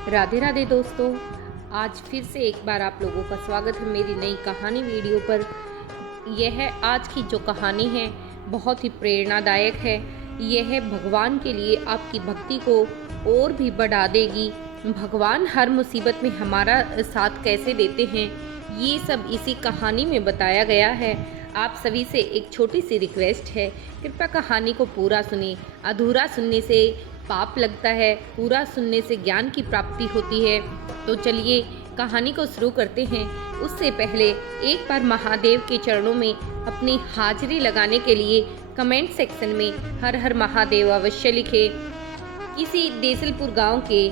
राधे राधे दोस्तों, आज फिर से एक बार आप लोगों का स्वागत है मेरी नई कहानी वीडियो पर। यह आज की जो कहानी है बहुत ही प्रेरणादायक है। यह भगवान के लिए आपकी भक्ति को और भी बढ़ा देगी। भगवान हर मुसीबत में हमारा साथ कैसे देते हैं ये सब इसी कहानी में बताया गया है। आप सभी से एक छोटी सी रिक्वेस्ट है, कृपया कहानी को पूरा सुने। अधूरा सुनने से पाप लगता है, पूरा सुनने से ज्ञान की प्राप्ति होती है। तो चलिए कहानी को शुरू करते हैं। उससे पहले एक बार महादेव के चरणों में अपनी हाजिरी लगाने के लिए कमेंट सेक्शन में हर हर महादेव अवश्य लिखें। किसी देसलपुर गांव के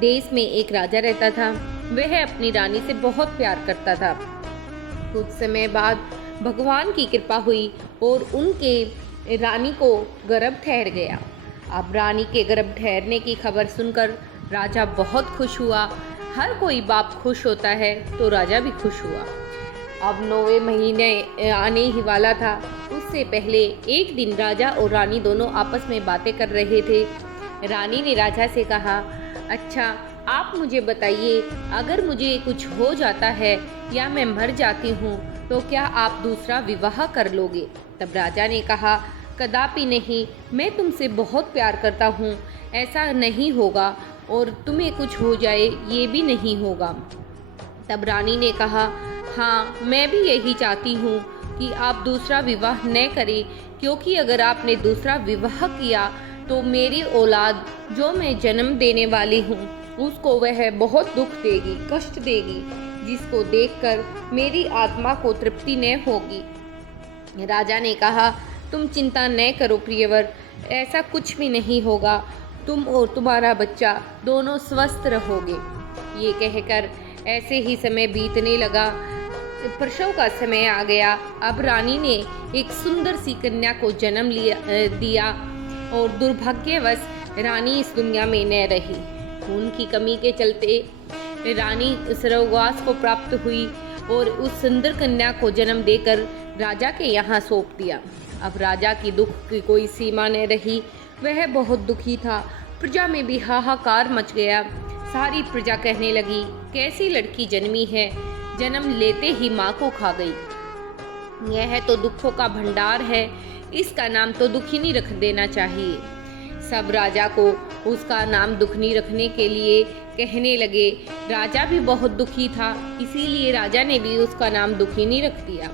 देश में एक राजा रहता था। वह अपनी रानी से बहुत प्यार करता था। कुछ समय बाद भगवान की कृपा हुई और उनके रानी को गर्भ ठहर गया। अब रानी के गर्भ ठहरने की खबर सुनकर राजा बहुत खुश हुआ। हर कोई बाप खुश होता है तो राजा भी खुश हुआ। अब 9वें महीने आने ही वाला था। उससे पहले एक दिन राजा और रानी दोनों आपस में बातें कर रहे थे। रानी ने राजा से कहा, अच्छा आप मुझे बताइए, अगर मुझे कुछ हो जाता है या मैं मर जाती हूँ तो क्या आप दूसरा विवाह कर लोगे? तब राजा ने कहा, कदापि नहीं, मैं तुमसे बहुत प्यार करता हूँ, ऐसा नहीं होगा, और तुम्हें कुछ हो जाए ये भी नहीं होगा। तब रानी ने कहा, हाँ मैं भी यही चाहती हूँ कि आप दूसरा विवाह न करें, क्योंकि अगर आपने दूसरा विवाह किया तो मेरी औलाद जो मैं जन्म देने वाली हूँ उसको वह बहुत दुख देगी, कष्ट देगी, जिसको देखकर मेरी आत्मा को तृप्ति न होगी। राजा ने कहा, तुम चिंता न करो प्रियवर, ऐसा कुछ भी नहीं होगा, तुम और तुम्हारा बच्चा दोनों स्वस्थ रहोगे। ये कहकर ऐसे ही समय बीतने लगा। प्रसव का समय आ गया। अब रानी ने एक सुंदर सी कन्या को जन्म दिया और दुर्भाग्यवश रानी इस दुनिया में न रही। खून की कमी के चलते रानी स्वर्गवास को प्राप्त हुई और उस सुंदर कन्या को जन्म देकर राजा के यहाँ सौंप दिया। अब राजा की दुख की कोई सीमा न रही। वह बहुत दुखी था। प्रजा में भी हाहाकार मच गया। सारी प्रजा कहने लगी, कैसी लड़की जन्मी है, जन्म लेते ही माँ को खा गई। यह तो दुखों का भंडार है, इसका नाम तो दुखिनी रख देना चाहिए। सब राजा को उसका नाम दुखनी रखने के लिए कहने लगे। राजा भी बहुत दुखी था, इसीलिए राजा ने भी उसका नाम दुखिनी रख दिया।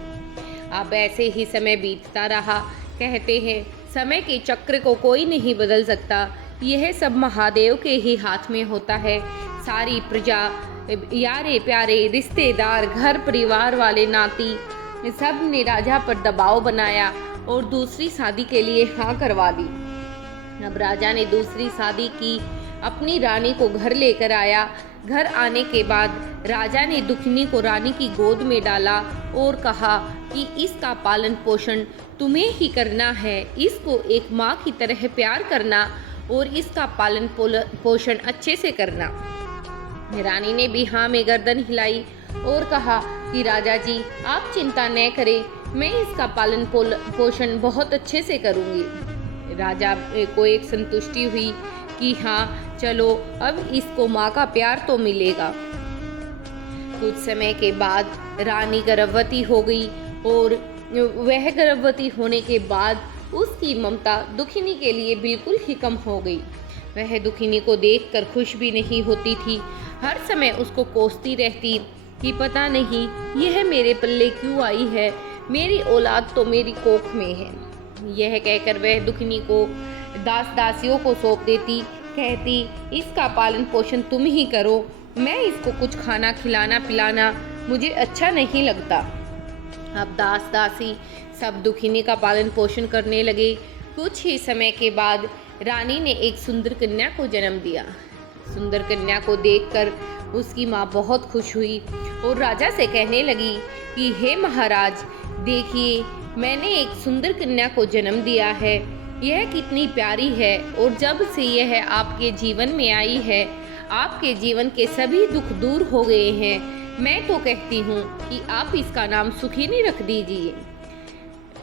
अब ऐसे ही समय बीतता रहा। कहते हैं समय के चक्र को कोई नहीं बदल सकता, यह सब महादेव के ही हाथ में होता है। सारी प्रजा, यारे प्यारे, रिश्तेदार, घर परिवार वाले, नाती, सब ने राजा पर दबाव बनाया और दूसरी शादी के लिए हाँ करवा दी। अब राजा ने दूसरी शादी की, अपनी रानी को घर लेकर आया। घर आने के बाद राजा ने दुखनी को रानी की गोद में डाला और कहा कि इसका पालन पोषण तुम्हें ही करना है, इसको एक माँ की तरह प्यार करना और इसका पालन पोषण अच्छे से करना। रानी ने भी हाँ में गर्दन हिलाई और कहा कि राजा जी आप चिंता न करें, मैं इसका पालन पोषण बहुत अच्छे से करूँगी। राजा को एक संतुष्टि हुई कि हाँ चलो अब इसको माँ का प्यार तो मिलेगा। कुछ समय के बाद रानी गर्भवती हो गई और वह गर्भवती होने के बाद उसकी ममता दुखिनी के लिए बिल्कुल ही कम हो गई। वह दुखिनी को देखकर खुश भी नहीं होती थी। हर समय उसको कोसती रहती कि पता नहीं यह मेरे पल्ले क्यों आई है, मेरी औलाद तो मेरी कोख में है। यह कहकर वह दुखिनी को दास दासियों को सौंप देती, कहती इसका पालन पोषण तुम ही करो, मैं इसको कुछ खाना खिलाना पिलाना मुझे अच्छा नहीं लगता। अब दास दासी सब दुखिनी का पालन पोषण करने लगे। कुछ ही समय के बाद रानी ने एक सुंदर कन्या को जन्म दिया। सुंदर कन्या को देखकर उसकी माँ बहुत खुश हुई और राजा से कहने लगी कि हे महाराज, देखिए मैंने एक सुंदर कन्या को जन्म दिया है, यह कितनी प्यारी है, और जब से यह आपके जीवन में आई है आपके जीवन के सभी दुख दूर हो गए हैं। मैं तो कहती हूँ कि आप इसका नाम सुखिनी रख दीजिए।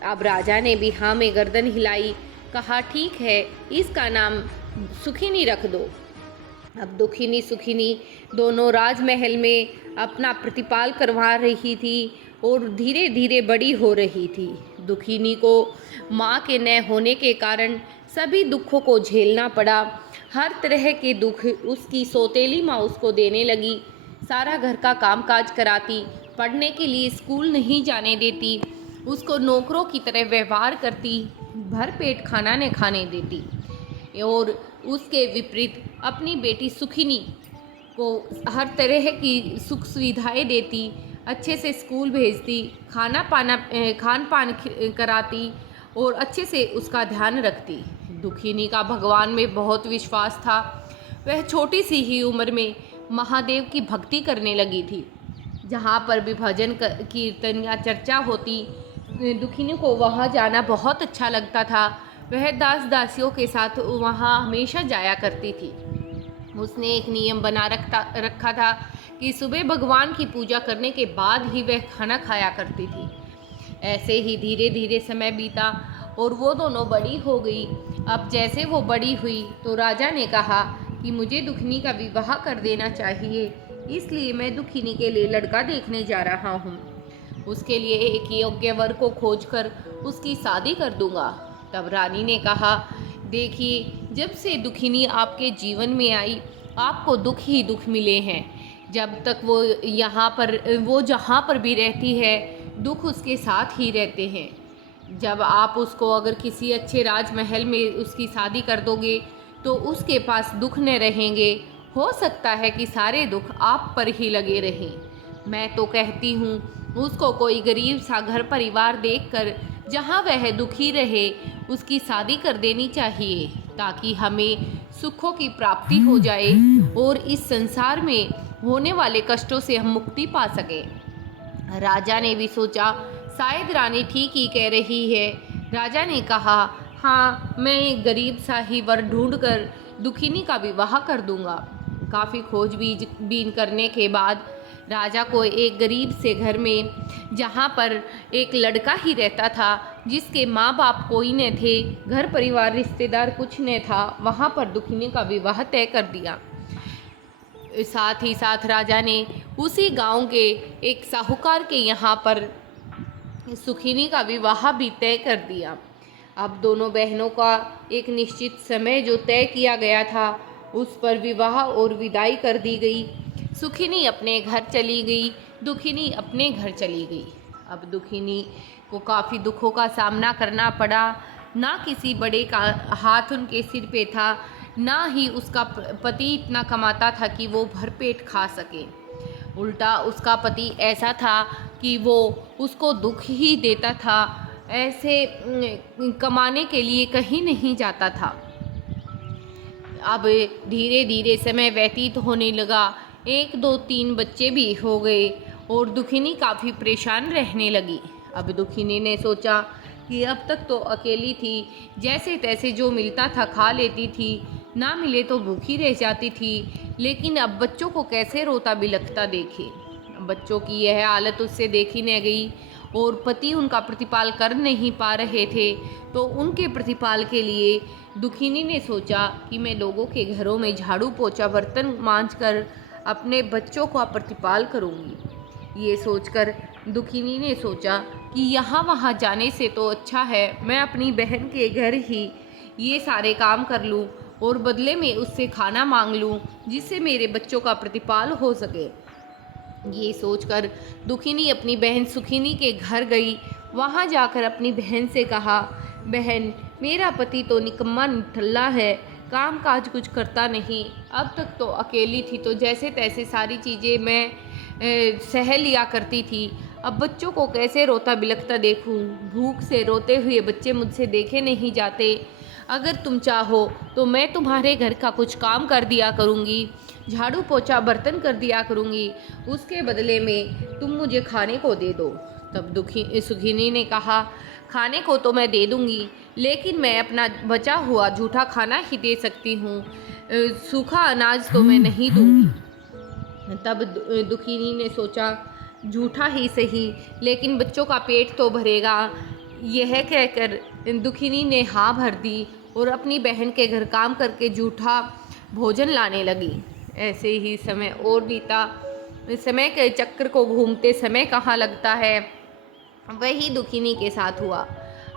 अब राजा ने भी हाँ में गर्दन हिलाई, कहा ठीक है, इसका नाम सुखिनी रख दो। अब दुखिनी सुखिनी दोनों राजमहल में अपना प्रतिपाल करवा रही थी और धीरे धीरे बड़ी हो रही थी। दुखिनी को माँ के न होने के कारण सभी दुखों को झेलना पड़ा। हर तरह के दुख उसकी सौतेली माँ उसको देने लगी। सारा घर का कामकाज कराती, पढ़ने के लिए स्कूल नहीं जाने देती, उसको नौकरों की तरह व्यवहार करती, भर पेट खाना न खाने देती। और उसके विपरीत अपनी बेटी सुखिनी को हर तरह की सुख सुविधाएं देती, अच्छे से स्कूल भेजती, खान पान कराती और अच्छे से उसका ध्यान रखती। दुखिनी का भगवान में बहुत विश्वास था। वह छोटी सी ही उम्र में महादेव की भक्ति करने लगी थी। जहाँ पर भी भजन कीर्तन या चर्चा होती, दुखिनी को वहाँ जाना बहुत अच्छा लगता था। वह दास दासियों के साथ वहाँ हमेशा जाया करती थी। उसने एक नियम बना रखा था कि सुबह भगवान की पूजा करने के बाद ही वह खाना खाया करती थी। ऐसे ही धीरे धीरे समय बीता और वो दोनों बड़ी हो गई। अब जैसे वो बड़ी हुई तो राजा ने कहा कि मुझे दुखिनी का विवाह कर देना चाहिए, इसलिए मैं दुखिनी के लिए लड़का देखने जा रहा हूँ। उसके लिए एक योग्य वर को खोजकर उसकी शादी कर दूंगा। तब रानी ने कहा, देखिए, जब से दुखिनी आपके जीवन में आई आपको दुख ही दुख मिले हैं। जब तक वो जहाँ पर भी रहती है दुख उसके साथ ही रहते हैं। जब आप उसको अगर किसी अच्छे राजमहल में उसकी शादी कर दोगे तो उसके पास दुख न रहेंगे। हो सकता है कि सारे दुख आप पर ही लगे रहें। मैं तो कहती हूँ उसको कोई गरीब सा घर परिवार देखकर जहाँ वह दुखी रहे उसकी शादी कर देनी चाहिए, ताकि हमें सुखों की प्राप्ति हो जाए और इस संसार में होने वाले कष्टों से हम मुक्ति पा सकें। राजा ने भी सोचा, शायद रानी ठीक ही कह रही है। राजा ने कहा, हाँ, मैं एक गरीब सा ही वर ढूंढकर दुखिनी का विवाह कर दूंगा। काफ़ी खोजबीन करने के बाद राजा को एक गरीब से घर में, जहाँ पर एक लड़का ही रहता था, जिसके माँ बाप कोई न थे, घर परिवार रिश्तेदार कुछ न था, वहाँ पर दुखिनी का विवाह तय कर दिया। साथ ही साथ राजा ने उसी गांव के एक साहूकार के यहाँ पर सुखिनी का विवाह भी तय कर दिया। अब दोनों बहनों का एक निश्चित समय जो तय किया गया था उस पर विवाह और विदाई कर दी गई। सुखिनी अपने घर चली गई, दुखिनी अपने घर चली गई। अब दुखिनी को काफ़ी दुखों का सामना करना पड़ा। ना किसी बड़े का हाथ उनके सिर पे था, ना ही उसका पति इतना कमाता था कि वो भरपेट खा सके। उल्टा उसका पति ऐसा था कि वो उसको दुख ही देता था, ऐसे कमाने के लिए कहीं नहीं जाता था। अब धीरे धीरे समय व्यतीत होने लगा। 1 2 3 बच्चे भी हो गए और दुखिनी काफ़ी परेशान रहने लगी। अब दुखिनी ने सोचा कि अब तक तो अकेली थी, जैसे तैसे जो मिलता था खा लेती थी, ना मिले तो भूखी रह जाती थी। लेकिन अब बच्चों को कैसे रोता बिलखता देखे। बच्चों की यह हालत उससे देखी न गई और पति उनका प्रतिपाल कर नहीं पा रहे थे, तो उनके प्रतिपाल के लिए दुखिनी ने सोचा कि मैं लोगों के घरों में झाड़ू पोछा बर्तन मांजकर अपने बच्चों का प्रतिपाल करूंगी। ये सोचकर दुखिनी ने सोचा कि यहाँ वहाँ जाने से तो अच्छा है मैं अपनी बहन के घर ही ये सारे काम कर लूँ और बदले में उससे खाना मांग लूँ, जिससे मेरे बच्चों का प्रतिपाल हो सके। ये सोचकर दुखिनी अपनी बहन सुखिनी के घर गई। वहाँ जाकर अपनी बहन से कहा, बहन, मेरा पति तो निकम्मा निठल्ला है, काम काज कुछ करता नहीं। अब तक तो अकेली थी तो जैसे तैसे सारी चीज़ें मैं सह लिया करती थी। अब बच्चों को कैसे रोता बिलखता देखूं। भूख से रोते हुए बच्चे मुझसे देखे नहीं जाते। अगर तुम चाहो तो मैं तुम्हारे घर का कुछ काम कर दिया करूँगी, झाड़ू पोछा बर्तन कर दिया करूँगी, उसके बदले में तुम मुझे खाने को दे दो। तब सुखिनी ने कहा, खाने को तो मैं दे दूँगी, लेकिन मैं अपना बचा हुआ झूठा खाना ही दे सकती हूँ, सूखा अनाज तो मैं नहीं दूँगी। तब दुखिनी ने सोचा, झूठा ही सही, लेकिन बच्चों का पेट तो भरेगा। यह कहकर दुखिनी ने हाँ भर दी और अपनी बहन के घर काम करके झूठा भोजन लाने लगी। ऐसे ही समय और बीता। समय के चक्र को घूमते समय कहाँ लगता है, वही दुखिनी के साथ हुआ।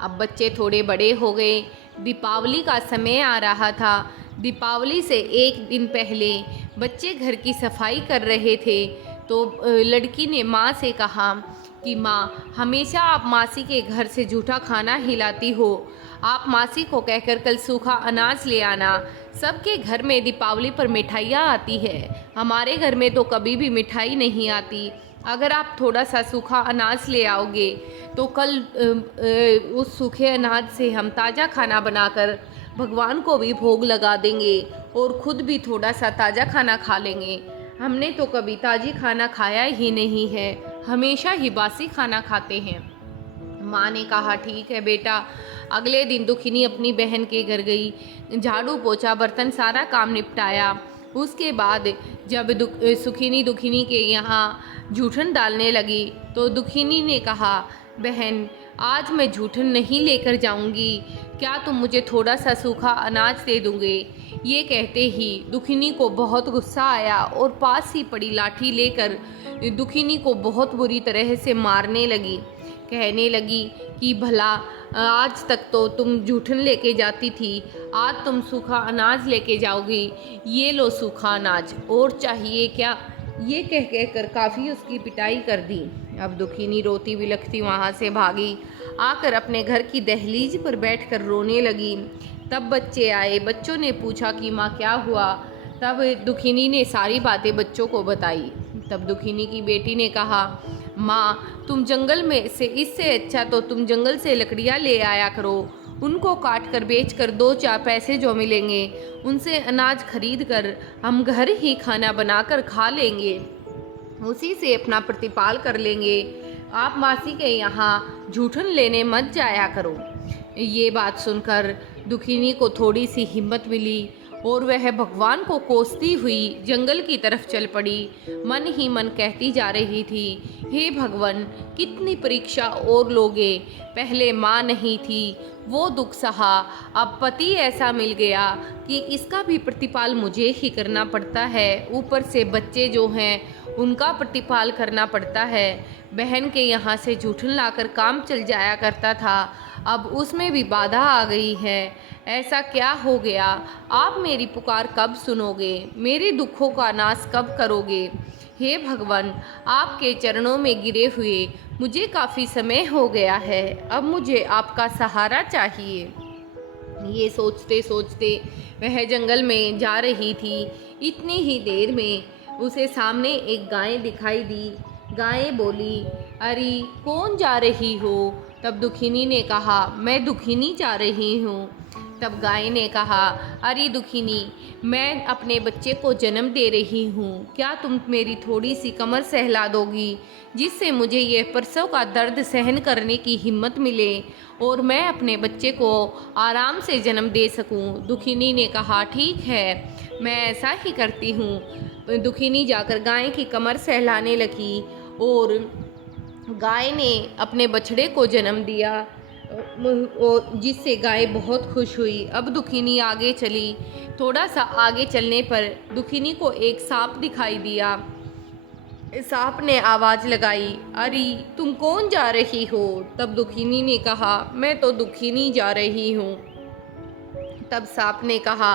अब बच्चे थोड़े बड़े हो गए। दीपावली का समय आ रहा था। दीपावली से एक दिन पहले बच्चे घर की सफाई कर रहे थे तो लड़की ने माँ से कहा कि माँ, हमेशा आप मासी के घर से झूठा खाना हिलाती हो। आप मासी को कहकर कल सूखा अनाज ले आना। सबके घर में दीपावली पर मिठाइयाँ आती है, हमारे घर में तो कभी भी मिठाई नहीं आती। अगर आप थोड़ा सा सूखा अनाज ले आओगे तो कल उस सूखे अनाज से हम ताज़ा खाना बनाकर भगवान को भी भोग लगा देंगे और खुद भी थोड़ा सा ताज़ा खाना खा लेंगे। हमने तो कभी ताज़ी खाना खाया ही नहीं है, हमेशा ही बासी खाना खाते हैं। माँ ने कहा ठीक है बेटा। अगले दिन दुखिनी अपनी बहन के घर गई, झाड़ू पोछा बर्तन सारा काम निपटाया। उसके बाद जब सुखिनी दुखिनी के यहाँ जूठन डालने लगी तो दुखिनी ने कहा, बहन आज मैं जूठन नहीं लेकर जाऊंगी, क्या तुम मुझे थोड़ा सा सूखा अनाज दे दोगे? ये कहते ही दुखिनी को बहुत गुस्सा आया और पास ही पड़ी लाठी लेकर दुखिनी को बहुत बुरी तरह से मारने लगी। कहने लगी कि भला आज तक तो तुम जूठन लेके जाती थी, आज तुम सूखा अनाज लेके जाओगी, ये लो सूखा अनाज, और चाहिए क्या? ये कह कर काफ़ी उसकी पिटाई कर दी। अब दुखिनी रोती बिलखती वहाँ से भागी, आकर अपने घर की दहलीज पर बैठकर रोने लगी। तब बच्चे आए, बच्चों ने पूछा कि माँ क्या हुआ? तब दुखिनी ने सारी बातें बच्चों को बताई। तब दुखिनी की बेटी ने कहा, माँ तुम जंगल में से इससे अच्छा तो तुम जंगल से लकड़ियाँ ले आया करो, उनको काट कर बेच कर 2-4 पैसे जो मिलेंगे उनसे अनाज खरीद कर हम घर ही खाना बनाकर खा लेंगे, उसी से अपना प्रतिपाल कर लेंगे। आप मासी के यहाँ जूठन लेने मत जाया करो। ये बात सुनकर दुखिनी को थोड़ी सी हिम्मत मिली और वह भगवान को कोसती हुई जंगल की तरफ चल पड़ी। मन ही मन कहती जा रही थी, हे भगवान कितनी परीक्षा और लोगे, पहले माँ नहीं थी वो दुख सहा, अब पति ऐसा मिल गया कि इसका भी प्रतिपाल मुझे ही करना पड़ता है, ऊपर से बच्चे जो हैं उनका प्रतिपाल करना पड़ता है। बहन के यहाँ से जूठन लाकर काम चल जाया करता था, अब उसमें भी बाधा आ गई है। ऐसा क्या हो गया? आप मेरी पुकार कब सुनोगे? मेरे दुखों का नाश कब करोगे? हे भगवान, आपके चरणों में गिरे हुए मुझे काफ़ी समय हो गया है, अब मुझे आपका सहारा चाहिए। ये सोचते सोचते वह जंगल में जा रही थी। इतनी ही देर में उसे सामने एक गाय दिखाई दी। गाय बोली, अरे कौन जा रही हो? तब दुखिनी ने कहा, मैं दुखिनी जा रही हूँ। तब गाय ने कहा, अरे दुखिनी, मैं अपने बच्चे को जन्म दे रही हूँ, क्या तुम मेरी थोड़ी सी कमर सहला दोगी, जिससे मुझे यह प्रसव का दर्द सहन करने की हिम्मत मिले और मैं अपने बच्चे को आराम से जन्म दे सकूँ। दुखिनी ने कहा, ठीक है, मैं ऐसा ही करती हूँ। दुखिनी जाकर गाय की कमर सहलाने लगी और गाय ने अपने बछड़े को जन्म दिया, जिससे गाय बहुत खुश हुई। अब दुखिनी आगे चली। थोड़ा सा आगे चलने पर दुखिनी को एक सांप दिखाई दिया। सांप ने आवाज़ लगाई, अरे तुम कौन जा रही हो? तब दुखिनी ने कहा, मैं तो दुखिनी जा रही हूँ। तब सांप ने कहा,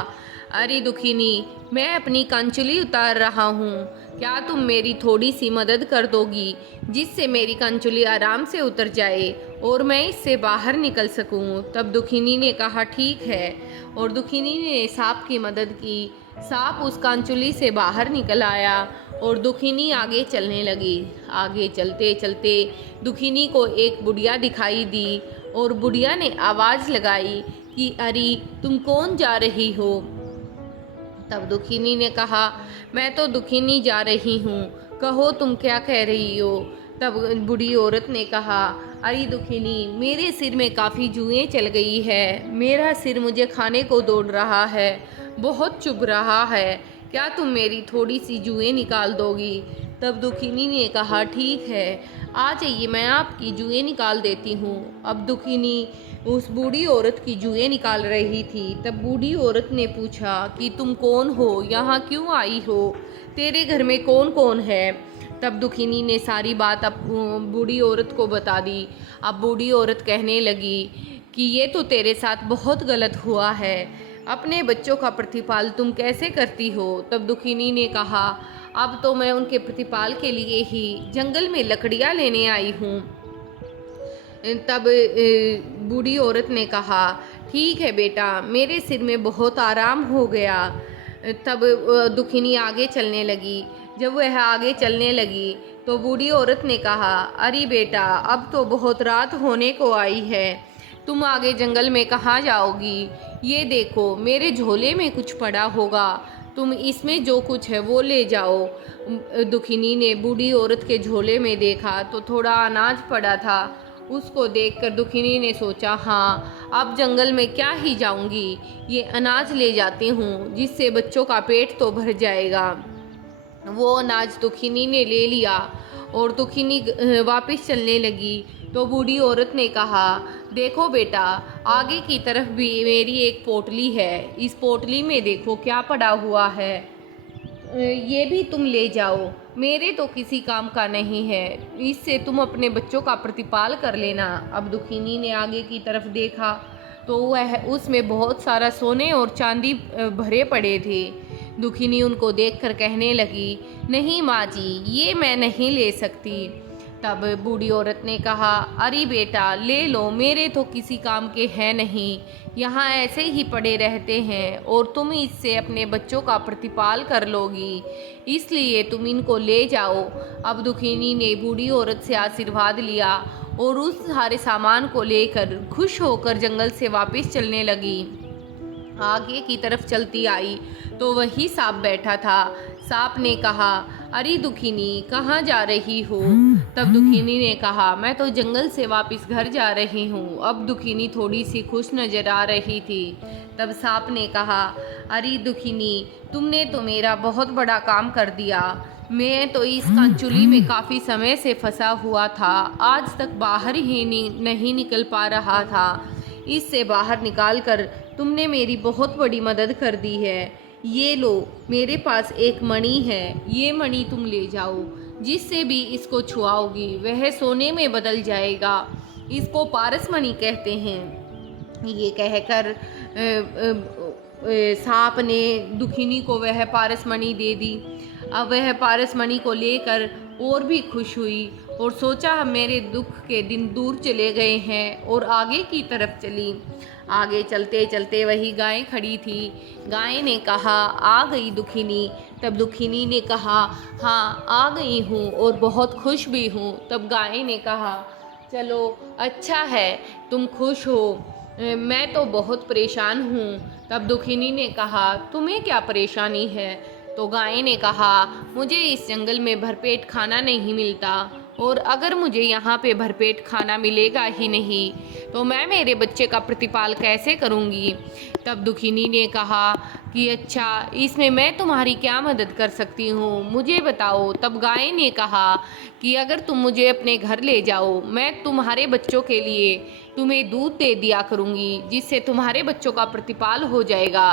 अरे दुखिनी, मैं अपनी कंचुली उतार रहा हूँ, क्या तुम मेरी थोड़ी सी मदद कर दोगी, जिससे मेरी कंचुली आराम से उतर जाए और मैं इससे बाहर निकल सकूं? तब दुखिनी ने कहा, ठीक है, और दुखिनी ने सांप की मदद की। सांप उस कंचुली से बाहर निकल आया और दुखिनी आगे चलने लगी। आगे चलते चलते दुखिनी को एक बुढ़िया दिखाई दी और बुढ़िया ने आवाज़ लगाई कि अरे तुम कौन जा रही हो? तब दुखिनी ने कहा, मैं तो दुखिनी जा रही हूँ, कहो तुम क्या कह रही हो? तब बूढ़ी औरत ने कहा, अरे दुखिनी, मेरे सिर में काफ़ी जुएं चल गई है, मेरा सिर मुझे खाने को दौड़ रहा है, बहुत चुभ रहा है, क्या तुम मेरी थोड़ी सी जुएं निकाल दोगी? तब दुखिनी ने कहा, ठीक है, आ जाइए, मैं आपकी जुएं निकाल देती हूँ। अब दुखिनी उस बूढ़ी औरत की जुएं निकाल रही थी। तब बूढ़ी औरत ने पूछा कि तुम कौन हो, यहाँ क्यों आई हो, तेरे घर में कौन कौन है। तब दुखिनी ने सारी बात बूढ़ी औरत को बता दी। अब बूढ़ी औरत कहने लगी कि ये तो तेरे साथ बहुत गलत हुआ है, अपने बच्चों का प्रतिपाल तुम कैसे करती हो। तब दुखिनी ने कहा, अब तो मैं उनके प्रतिपाल के लिए ही जंगल में लकड़ियाँ लेने आई हूँ। तब बूढ़ी औरत ने कहा, ठीक है बेटा, मेरे सिर में बहुत आराम हो गया। तब दुखिनी आगे चलने लगी। जब वह आगे चलने लगी तो बूढ़ी औरत ने कहा, अरे बेटा, अब तो बहुत रात होने को आई है, तुम आगे जंगल में कहाँ जाओगी। ये देखो, मेरे झोले में कुछ पड़ा होगा, तुम इसमें जो कुछ है वो ले जाओ। दुखिनी ने बूढ़ी औरत के झोले में देखा तो थोड़ा अनाज पड़ा था। उसको देखकर दुखिनी ने सोचा, हाँ, अब जंगल में क्या ही जाऊंगी, ये अनाज ले जाती हूँ, जिससे बच्चों का पेट तो भर जाएगा। वो अनाज दुखिनी ने ले लिया और दुखिनी वापस चलने लगी। तो बूढ़ी औरत ने कहा, देखो बेटा, आगे की तरफ भी मेरी एक पोटली है, इस पोटली में देखो क्या पड़ा हुआ है, ये भी तुम ले जाओ, मेरे तो किसी काम का नहीं है, इससे तुम अपने बच्चों का प्रतिपाल कर लेना। अब दुखिनी ने आगे की तरफ देखा तो वह उसमें बहुत सारा सोने और चांदी भरे पड़े थे। दुखिनी उनको देखकर कहने लगी, नहीं माँ जी, ये मैं नहीं ले सकती। तब बूढ़ी औरत ने कहा, अरे बेटा, ले लो, मेरे तो किसी काम के हैं नहीं, यहाँ ऐसे ही पड़े रहते हैं और तुम इससे अपने बच्चों का प्रतिपाल कर लोगी, इसलिए तुम इनको ले जाओ। अब दुखिनी ने बूढ़ी औरत से आशीर्वाद लिया और उस सारे सामान को लेकर खुश होकर जंगल से वापस चलने लगी। आगे की तरफ चलती आई तो वही सांप बैठा था। सांप ने कहा, अरे दुखिनी, कहाँ जा रही हो। तब दुखिनी ने कहा, मैं तो जंगल से वापस घर जा रही हूँ। अब दुखिनी थोड़ी सी खुश नजर आ रही थी। तब सांप ने कहा, अरे दुखिनी, तुमने तो मेरा बहुत बड़ा काम कर दिया, मैं तो इस कांचुली में काफ़ी समय से फंसा हुआ था, आज तक बाहर ही नहीं निकल पा रहा था, इससे बाहर निकाल कर तुमने मेरी बहुत बड़ी मदद कर दी है। ये लो, मेरे पास एक मणि है, ये मणि तुम ले जाओ, जिससे भी इसको छुआओगी वह सोने में बदल जाएगा, इसको पारस मणि कहते हैं। ये कहकर सांप ने दुखिनी को वह पारस मणि दे दी। अब वह पारस मणि को लेकर और भी खुश हुई और सोचा, मेरे दुख के दिन दूर चले गए हैं, और आगे की तरफ चली। आगे चलते चलते वही गाय खड़ी थी। गाय ने कहा, आ गई दुखिनी। तब दुखिनी ने कहा, हाँ, आ गई हूँ और बहुत खुश भी हूँ। तब गाय ने कहा, चलो अच्छा है, तुम खुश हो, मैं तो बहुत परेशान हूँ। तब दुखिनी ने कहा, तुम्हें क्या परेशानी है। तो गाय ने कहा, मुझे इस जंगल में भरपेट खाना नहीं मिलता, और अगर मुझे यहाँ पे भरपेट खाना मिलेगा ही नहीं तो मैं मेरे बच्चे का प्रतिपाल कैसे करूँगी। तब दुखिनी ने कहा कि अच्छा, इसमें मैं तुम्हारी क्या मदद कर सकती हूँ, मुझे बताओ। तब गाय ने कहा कि अगर तुम मुझे अपने घर ले जाओ, मैं तुम्हारे बच्चों के लिए तुम्हें दूध दे दिया करूँगी, जिससे तुम्हारे बच्चों का प्रतिपाल हो जाएगा,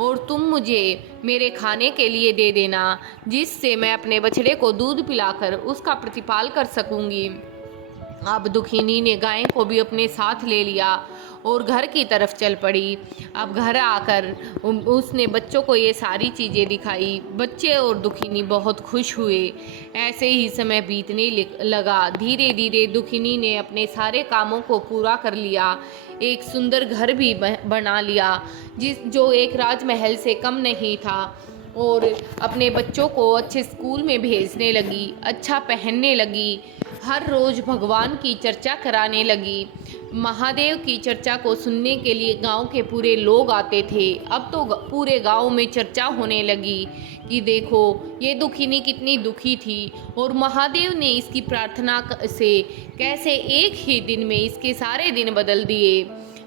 और तुम मुझे मेरे खाने के लिए दे देना, जिससे मैं अपने बछड़े को दूध पिलाकर उसका प्रतिपाल कर सकूंगी। अब दुखिनी ने गाय को भी अपने साथ ले लिया और घर की तरफ चल पड़ी। अब घर आकर उसने बच्चों को ये सारी चीज़ें दिखाई। बच्चे और दुखिनी बहुत खुश हुए। ऐसे ही समय बीतने लगा। धीरे धीरे दुखिनी ने अपने सारे कामों को पूरा कर लिया। एक सुंदर घर भी बना लिया, जो एक राजमहल से कम नहीं था, और अपने बच्चों को अच्छे स्कूल में भेजने लगी, अच्छा पहनने लगी, हर रोज़ भगवान की चर्चा कराने लगी। महादेव की चर्चा को सुनने के लिए गांव के पूरे लोग आते थे। अब तो पूरे गांव में चर्चा होने लगी कि देखो, ये दुखिनी कितनी दुखी थी और महादेव ने इसकी प्रार्थना से कैसे एक ही दिन में इसके सारे दिन बदल दिए।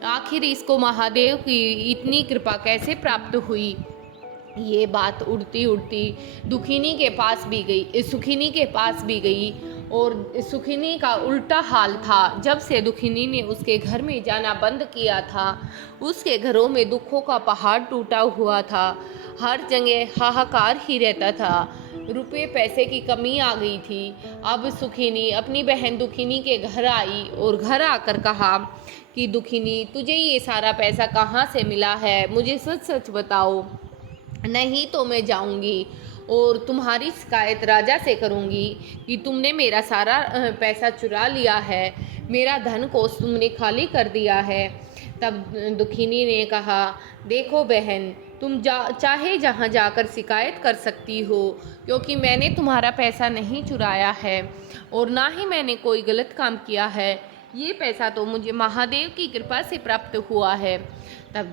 आखिर इसको महादेव की इतनी कृपा कैसे प्राप्त हुई। ये बात उड़ती उड़ती दुखिनी के पास भी गई, सुखिनी के पास भी गई, और सुखिनी का उल्टा हाल था। जब से दुखिनी ने उसके घर में जाना बंद किया था, उसके घरों में दुखों का पहाड़ टूटा हुआ था। हर जगह हाहाकार ही रहता था। रुपए पैसे की कमी आ गई थी। अब सुखिनी अपनी बहन दुखिनी के घर आई और घर आकर कहा कि दुखिनी, तुझे ये सारा पैसा कहाँ से मिला है? मुझे सच सच बताओ, नहीं तो मैं जाऊंगी और तुम्हारी शिकायत राजा से करूंगी कि तुमने मेरा सारा पैसा चुरा लिया है, मेरा धन कोष तुमने खाली कर दिया है। तब दुखिनी ने कहा, देखो बहन, तुम चाहे जहाँ जाकर शिकायत कर सकती हो, क्योंकि मैंने तुम्हारा पैसा नहीं चुराया है और ना ही मैंने कोई गलत काम किया है। ये पैसा तो मुझे महादेव की कृपा से प्राप्त हुआ है। तब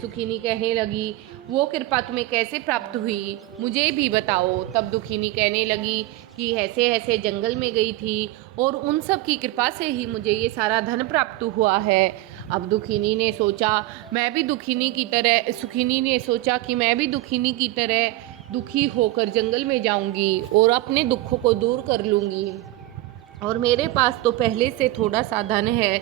सुखिनी कहने लगी, वो कृपा तुम्हें कैसे प्राप्त हुई, मुझे भी बताओ। तब दुखिनी कहने लगी कि ऐसे ऐसे जंगल में गई थी और उन सब की कृपा से ही मुझे ये सारा धन प्राप्त हुआ है। अब सुखिनी ने सोचा कि मैं भी दुखिनी की तरह दुखी होकर जंगल में जाऊंगी और अपने दुखों को दूर कर लूँगी। और मेरे पास तो पहले से थोड़ा सा धन है,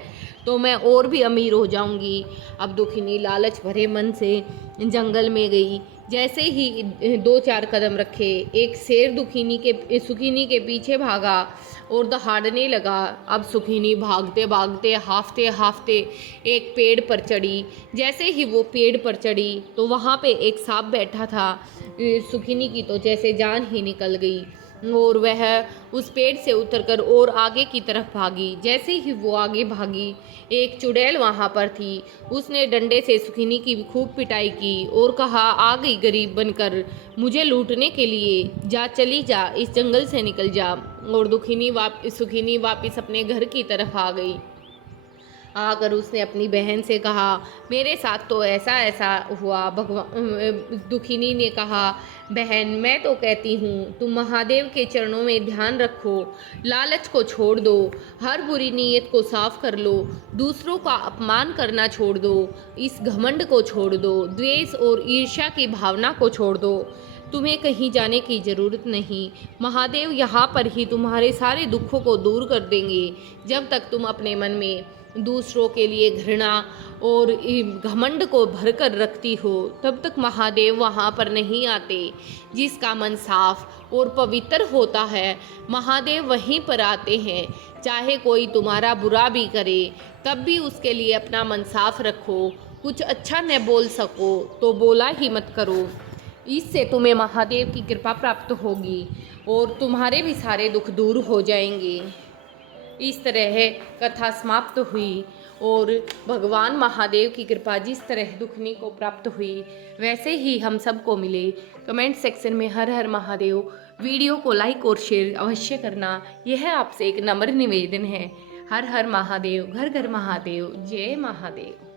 तो मैं और भी अमीर हो जाऊंगी। अब दुखिनी लालच भरे मन से जंगल में गई। जैसे ही 2-4 कदम रखे, एक शेर सुखिनी के पीछे भागा और दहाड़ने लगा। अब सुखिनी भागते भागते हाफते हाफते एक पेड़ पर चढ़ी। जैसे ही वो पेड़ पर चढ़ी तो वहाँ पे एक सांप बैठा था। सुखिनी की तो जैसे जान ही निकल गई और वह उस पेड़ से उतरकर और आगे की तरफ भागी। जैसे ही वो आगे भागी, एक चुड़ैल वहाँ पर थी। उसने डंडे से सुखिनी की खूब पिटाई की और कहा, आ गई गरीब बनकर मुझे लूटने के लिए, चली जा, इस जंगल से निकल जा। और सुखिनी वापस अपने घर की तरफ आ गई। आकर उसने अपनी बहन से कहा, मेरे साथ तो ऐसा ऐसा हुआ। दुखिनी ने कहा, बहन, मैं तो कहती हूँ तुम महादेव के चरणों में ध्यान रखो, लालच को छोड़ दो, हर बुरी नीयत को साफ कर लो, दूसरों का अपमान करना छोड़ दो, इस घमंड को छोड़ दो, द्वेष और ईर्ष्या की भावना को छोड़ दो। तुम्हें कहीं जाने की ज़रूरत नहीं। महादेव यहाँ पर ही तुम्हारे सारे दुखों को दूर कर देंगे। जब तक तुम अपने मन में दूसरों के लिए घृणा और घमंड को भरकर रखती हो, तब तक महादेव वहाँ पर नहीं आते। जिसका मन साफ और पवित्र होता है, महादेव वहीं पर आते हैं। चाहे कोई तुम्हारा बुरा भी करे, तब भी उसके लिए अपना मन साफ रखो। कुछ अच्छा न बोल सको तो बोला ही मत करो। इससे तुम्हें महादेव की कृपा प्राप्त होगी और तुम्हारे भी सारे दुख दूर हो जाएंगे। इस तरह कथा समाप्त हुई और भगवान महादेव की कृपा जिस तरह दुखनी को प्राप्त हुई, वैसे ही हम सबको मिले। कमेंट सेक्शन में हर हर महादेव, वीडियो को लाइक और शेयर अवश्य करना, यह आपसे एक नम्र निवेदन है। हर हर महादेव, घर घर महादेव, जय महादेव।